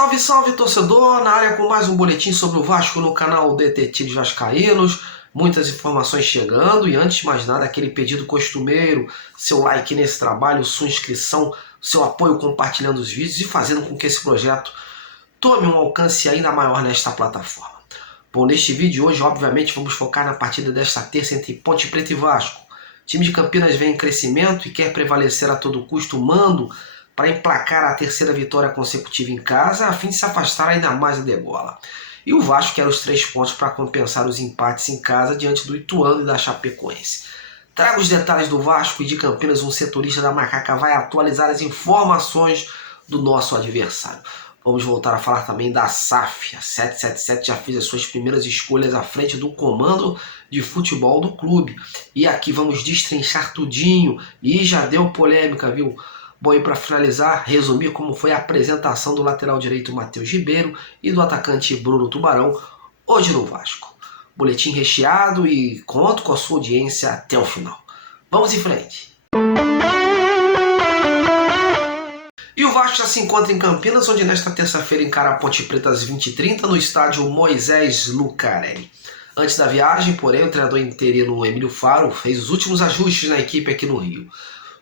Salve, salve, torcedor! Na área com mais um boletim sobre o Vasco no canal Detetives Vascaínos. Muitas informações chegando e antes de mais nada aquele pedido costumeiro, seu like nesse trabalho, sua inscrição, seu apoio compartilhando os vídeos e fazendo com que esse projeto tome um alcance ainda maior nesta plataforma. Bom, neste vídeo hoje, obviamente, vamos focar na partida desta terça entre Ponte Preta e Vasco. O time de Campinas vem em crescimento e quer prevalecer a todo custo o mando para emplacar a terceira vitória consecutiva em casa, a fim de se afastar ainda mais da degola. E o Vasco quer os 3 pontos para compensar os empates em casa diante do Ituano e da Chapecoense. Trago os detalhes do Vasco e de Campinas, um setorista da Macaca vai atualizar as informações do nosso adversário. Vamos voltar a falar também da SAF. A 777 já fez as suas primeiras escolhas à frente do comando de futebol do clube. E aqui vamos destrinchar tudinho. E já deu polêmica, viu? Bom, e para finalizar, resumir como foi a apresentação do lateral direito Matheus Ribeiro e do atacante Bruno Tubarão hoje no Vasco. Boletim recheado e conto com a sua audiência até o final. Vamos em frente! E o Vasco já se encontra em Campinas, onde nesta terça-feira encara a Ponte Preta às 20h30 no estádio Moisés Lucarelli. Antes da viagem, porém, o treinador interino Emílio Faro fez os últimos ajustes na equipe aqui no Rio.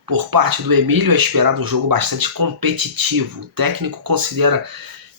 Por parte do Emílio, é esperado um jogo bastante competitivo. O técnico considera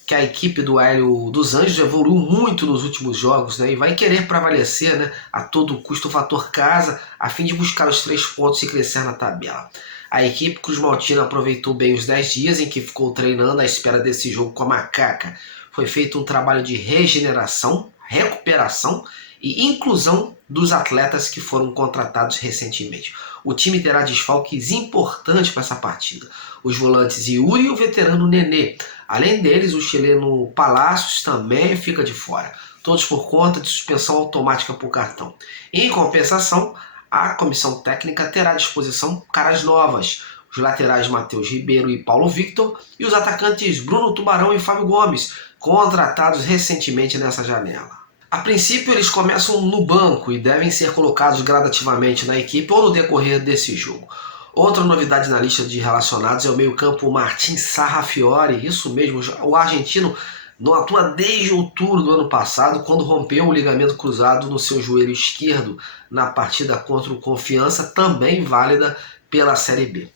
que a equipe do Hélio dos Anjos evoluiu muito nos últimos jogos, né, e vai querer prevalecer, né, a todo custo o fator casa, a fim de buscar os 3 pontos e crescer na tabela. A equipe Cruz Maltina aproveitou bem os 10 dias em que ficou treinando à espera desse jogo com a Macaca. Foi feito um trabalho de regeneração, recuperação e inclusão dos atletas que foram contratados recentemente. O time terá desfalques importantes para essa partida. Os volantes Yuri e o veterano Nenê. Além deles, o chileno Palacios também fica de fora. Todos por conta de suspensão automática por cartão. Em compensação, a comissão técnica terá à disposição caras novas. Os laterais Matheus Ribeiro e Paulo Victor e os atacantes Bruno Tubarão e Fábio Gomes, contratados recentemente nessa janela. A princípio, eles começam no banco e devem ser colocados gradativamente na equipe ou no decorrer desse jogo. Outra novidade na lista de relacionados é o meio-campo Martin Sarrafiori. Isso mesmo, o argentino não atua desde outubro do ano passado, quando rompeu o ligamento cruzado no seu joelho esquerdo na partida contra o Confiança, também válida pela Série B.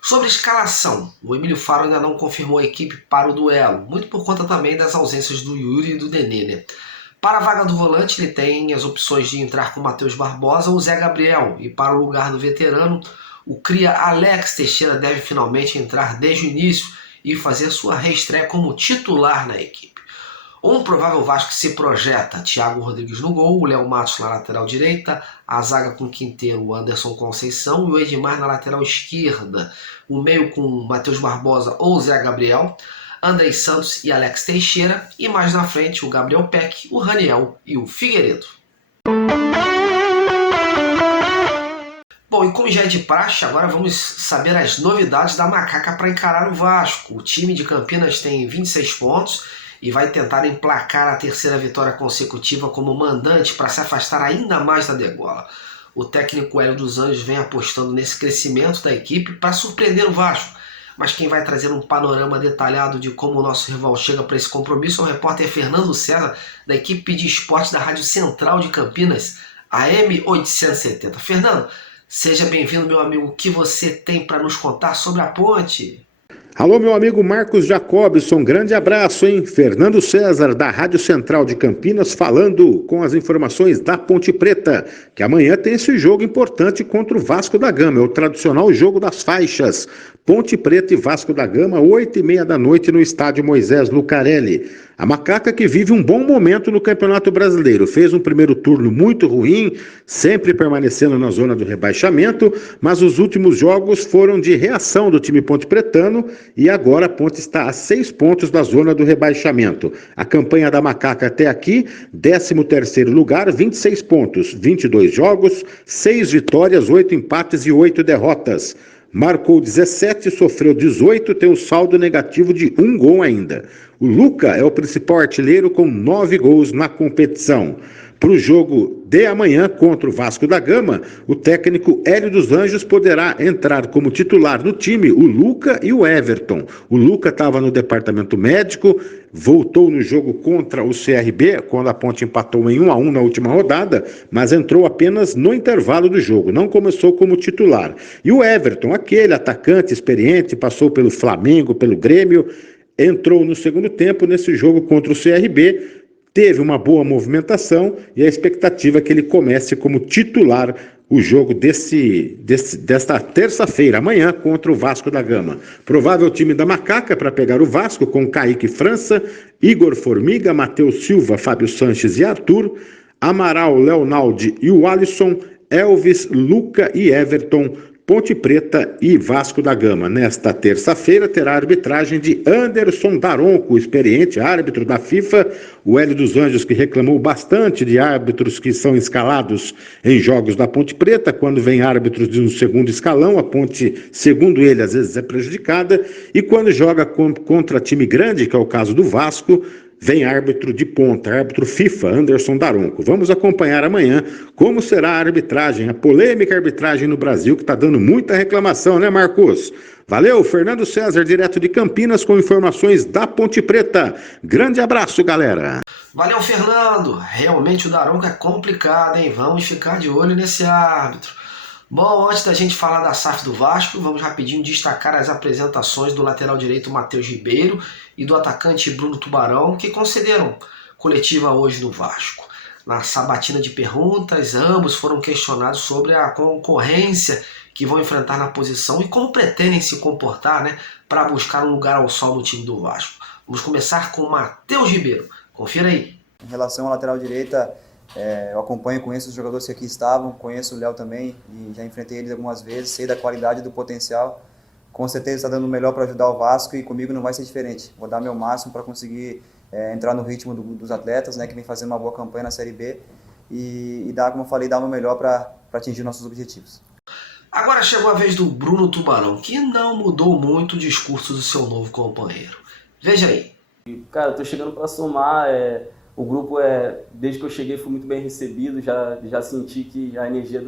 Sobre escalação, o Emílio Faro ainda não confirmou a equipe para o duelo, muito por conta também das ausências do Yuri e do Nenê, né? Para a vaga do volante, ele tem as opções de entrar com o Matheus Barbosa ou o Zé Gabriel. E para o lugar do veterano, o cria Alex Teixeira deve finalmente entrar desde o início e fazer sua reestreia como titular na equipe. Um provável Vasco se projeta: Thiago Rodrigues no gol, o Léo Matos na lateral direita, a zaga com Quinteiro, Anderson Conceição e o Edmar na lateral esquerda. O meio com Matheus Barbosa ou Zé Gabriel, Andrei Santos e Alex Teixeira, e mais na frente o Gabriel Peck, o Raniel e o Figueiredo. Bom, e como já é de praxe, agora vamos saber as novidades da Macaca para encarar o Vasco. O time de Campinas tem 26 pontos e vai tentar emplacar a terceira vitória consecutiva como mandante para se afastar ainda mais da degola. O técnico Hélio dos Anjos vem apostando nesse crescimento da equipe para surpreender o Vasco. Mas quem vai trazer um panorama detalhado de como o nosso rival chega para esse compromisso é o repórter Fernando César, da equipe de esportes da Rádio Central de Campinas, AM 870. Fernando, seja bem-vindo, meu amigo. O que você tem para nos contar sobre a Ponte? Alô, meu amigo Marcos Jacobson, grande abraço, hein? Fernando César, da Rádio Central de Campinas, falando com as informações da Ponte Preta, que amanhã tem esse jogo importante contra o Vasco da Gama, é o tradicional jogo das faixas. Ponte Preta e Vasco da Gama, 8h30 da noite no estádio Moisés Lucarelli. A Macaca, que vive um bom momento no Campeonato Brasileiro, fez um primeiro turno muito ruim, sempre permanecendo na zona do rebaixamento, mas os últimos jogos foram de reação do time ponte-pretano e agora a Ponte está a 6 pontos da zona do rebaixamento. A campanha da Macaca até aqui, 13º lugar, 26 pontos, 22 jogos, 6 vitórias, 8 empates e 8 derrotas. Marcou 17, sofreu 18, tem um saldo negativo de 1 gol ainda. O Luca é o principal artilheiro com 9 gols na competição. Para o jogo de amanhã contra o Vasco da Gama, o técnico Hélio dos Anjos poderá entrar como titular no time o Luca e o Everton. O Luca estava no departamento médico, voltou no jogo contra o CRB, quando a Ponte empatou em 1-1 na última rodada, mas entrou apenas no intervalo do jogo, não começou como titular. E o Everton, aquele atacante experiente, passou pelo Flamengo, pelo Grêmio, entrou no segundo tempo nesse jogo contra o CRB, teve uma boa movimentação e a expectativa é que ele comece como titular o jogo desta terça-feira, amanhã, contra o Vasco da Gama. Provável time da Macaca para pegar o Vasco com Kaique França, Igor Formiga, Matheus Silva, Fábio Sanches e Arthur, Amaral, Leonaldi e o Alisson, Elvis, Luca e Everton, Ponte Preta e Vasco da Gama. Nesta terça-feira terá a arbitragem de Anderson Daronco, experiente árbitro da FIFA, o Hélio dos Anjos, que reclamou bastante de árbitros que são escalados em jogos da Ponte Preta, quando vem árbitros de um segundo escalão, a Ponte, segundo ele, às vezes é prejudicada, e quando joga contra time grande, que é o caso do Vasco, vem árbitro de ponta, árbitro FIFA, Anderson Daronco. Vamos acompanhar amanhã como será a arbitragem, a polêmica arbitragem no Brasil, que está dando muita reclamação, né, Marcos? Valeu, Fernando César, direto de Campinas, com informações da Ponte Preta. Grande abraço, galera. Valeu, Fernando. Realmente o Daronco é complicado, hein? Vamos ficar de olho nesse árbitro. Bom, antes da gente falar da SAF do Vasco, vamos rapidinho destacar as apresentações do lateral direito Matheus Ribeiro e do atacante Bruno Tubarão, que concederam coletiva hoje no Vasco. Na sabatina de perguntas, ambos foram questionados sobre a concorrência que vão enfrentar na posição e como pretendem se comportar, né, para buscar um lugar ao sol no time do Vasco. Vamos começar com Matheus Ribeiro. Confira aí. Em relação à lateral direita, eu acompanho, conheço os jogadores que aqui estavam, conheço o Léo também e já enfrentei eles algumas vezes, sei da qualidade e do potencial. Com certeza está dando o melhor para ajudar o Vasco e comigo não vai ser diferente. Vou dar meu máximo para conseguir entrar no ritmo dos atletas, né, que vem fazendo uma boa campanha na Série B e dar, como eu falei, dar o meu melhor para atingir nossos objetivos. Agora chegou a vez do Bruno Tubarão, que não mudou muito o discurso do seu novo companheiro. Veja aí. Cara, eu tô chegando para somar. O grupo, desde que eu cheguei, foi muito bem recebido. Já senti que a energia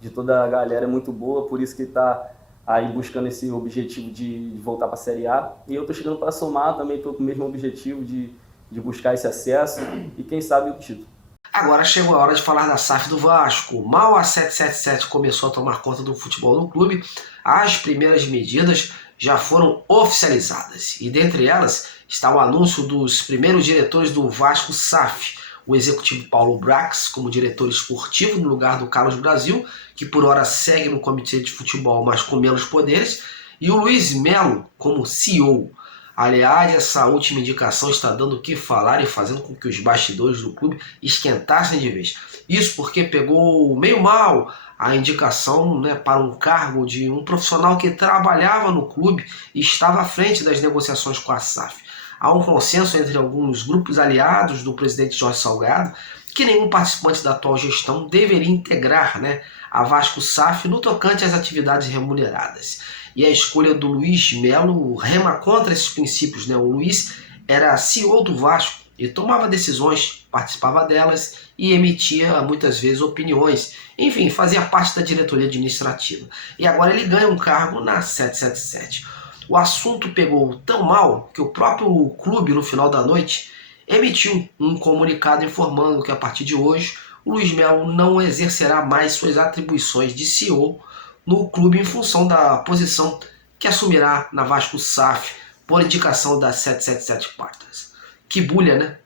de toda a galera é muito boa, por isso que tá aí buscando esse objetivo de voltar para a Série A. E eu tô chegando para somar, também tô com o mesmo objetivo de buscar esse acesso e quem sabe o título. Agora chegou a hora de falar da SAF do Vasco. Mal a 777 começou a tomar conta do futebol no clube, as primeiras medidas já foram oficializadas. E dentre elas está o anúncio dos primeiros diretores do Vasco SAF, o executivo Paulo Brax como diretor esportivo no lugar do Carlos Brasil, que por hora segue no comitê de futebol, mas com menos poderes, e o Luiz Melo como CEO. Aliás, essa última indicação está dando o que falar e fazendo com que os bastidores do clube esquentassem de vez. Isso porque pegou meio mal a indicação, né, para um cargo de um profissional que trabalhava no clube e estava à frente das negociações com a SAF. Há um consenso entre alguns grupos aliados do presidente Jorge Salgado que nenhum participante da atual gestão deveria integrar, né, a Vasco SAF no tocante às atividades remuneradas. E a escolha do Luiz Melo rema contra esses princípios, né? O Luiz era CEO do Vasco e tomava decisões, participava delas e emitia muitas vezes opiniões. Enfim, fazia parte da diretoria administrativa. E agora ele ganha um cargo na 777. O assunto pegou tão mal que o próprio clube, no final da noite, emitiu um comunicado informando que a partir de hoje o Luiz Melo não exercerá mais suas atribuições de CEO no clube em função da posição que assumirá na Vasco SAF por indicação da 777 Partners. Que bulha, né?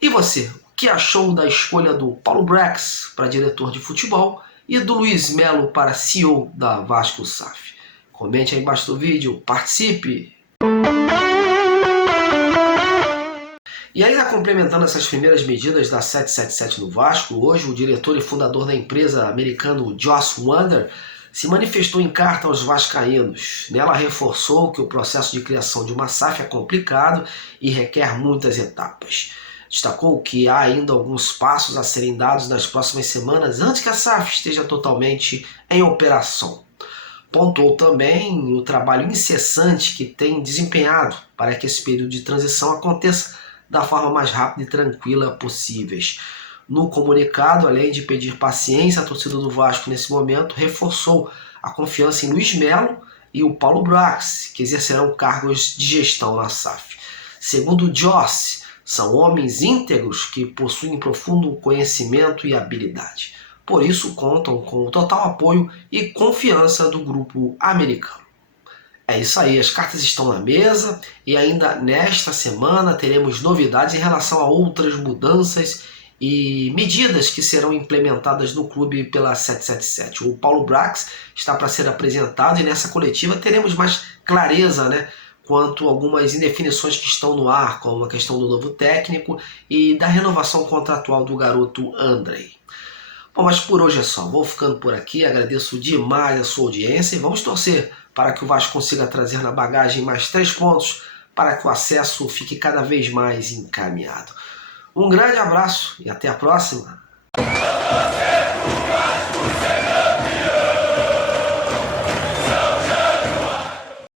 E você, o que achou da escolha do Paulo Brax para diretor de futebol e do Luiz Melo para CEO da Vasco SAF? Comente aí embaixo do vídeo, participe! E ainda complementando essas primeiras medidas da 777 no Vasco, hoje o diretor e fundador da empresa americano Joss Wander se manifestou em carta aos vascaínos. Nela reforçou que o processo de criação de uma SAF é complicado e requer muitas etapas. Destacou que há ainda alguns passos a serem dados nas próximas semanas antes que a SAF esteja totalmente em operação. Pontuou também o trabalho incessante que tem desempenhado para que esse período de transição aconteça da forma mais rápida e tranquila possíveis. No comunicado, além de pedir paciência à torcida do Vasco nesse momento, reforçou a confiança em Luiz Melo e o Paulo Brax, que exercerão cargos de gestão na SAF. Segundo Joss, são homens íntegros que possuem profundo conhecimento e habilidade. Por isso, contam com o total apoio e confiança do grupo americano. É isso aí, as cartas estão na mesa e ainda nesta semana teremos novidades em relação a outras mudanças e medidas que serão implementadas no clube pela 777. O Paulo Brax está para ser apresentado e nessa coletiva teremos mais clareza, né, quanto a algumas indefinições que estão no ar, como a questão do novo técnico e da renovação contratual do garoto Andrei. Bom, mas por hoje é só. Vou ficando por aqui, agradeço demais a sua audiência e vamos torcer para que o Vasco consiga trazer na bagagem mais 3 pontos para que o acesso fique cada vez mais encaminhado. Um grande abraço e até a próxima!